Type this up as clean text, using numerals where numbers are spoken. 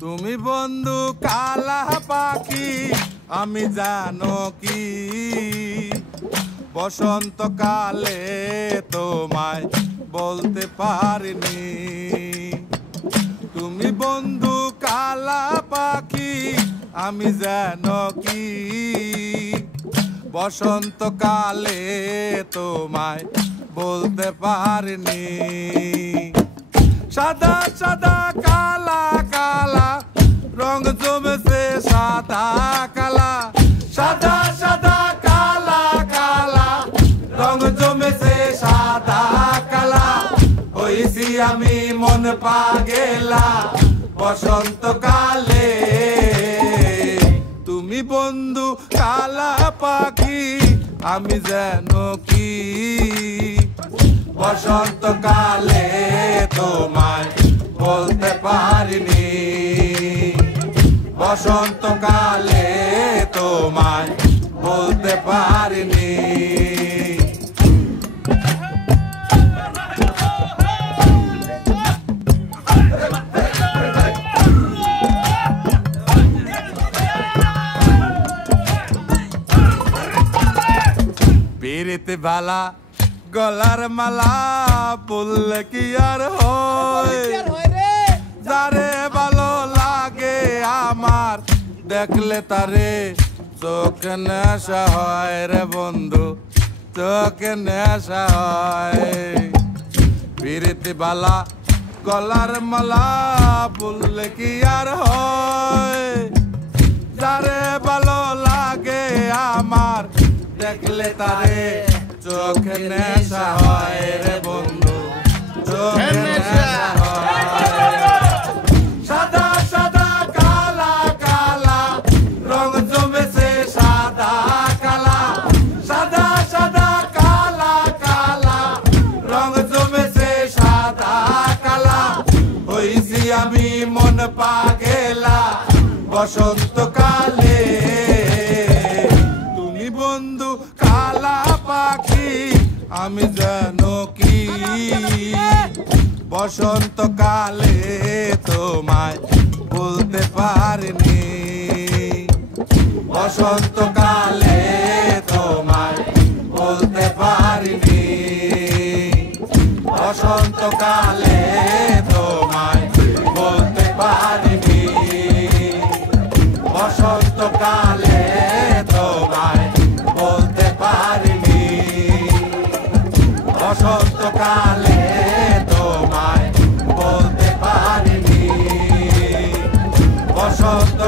তুমি বন্ধু কালা পাখি আমি জানো কি বসন্তকালে তোমায় বলতে পারিনি। তুমি বন্ধু কালা পাখি আমি জানো কি বসন্তকালে তোমায় বলতে পারিনি। সাদা সাদা কালা কালা রং জমেছে সাদা কালা, সাদা সাদা কালা কালা রং জমেছে সাদা কালা। হইছি আমি মন পাগেলা বসন্তকালে। তুমি বন্ধু কালা পাখি আমি যেন কি বসন্তকালে তোমায় বলতে পারিনি। বসন্তকালে তোমায় বলতে পারিনি। পিরিতে বালা গলার মালা বললে কি আর হয়, যারে ভালো লাগে আমার দেখলে তারে চোখে নেশা হয় রে বন্ধু, চোখে নেশা হয়। পিরিতে বালা গলার মালা বললে কি আর হয়, যারে ভালো লাগে আমার দেখলে তারে চোখে নেশা হয় রে বন্ধু, চোখে নেশা হয়। সাদা সাদা কালা কালা রং জমেছে সাদা কালা, সাদা সাদা কালা কালা রং জমেছে সাদা কালা। হইছি আমি মন পাগেলা বসন্তকালে। তুমি বন্ধু কালা পাখি আমি জানো কি বসন্তকালে তোমায় বলতে পারিনি। বসন্তকালে তোমায় বলতে পারিনি। বসন্তকালে তোমায় বলতে পারিনি। বসন্তকালে তোমায় বলতে পারিনি। বসন্তকালে তোমায় বলতে পারিনি। বসন্ত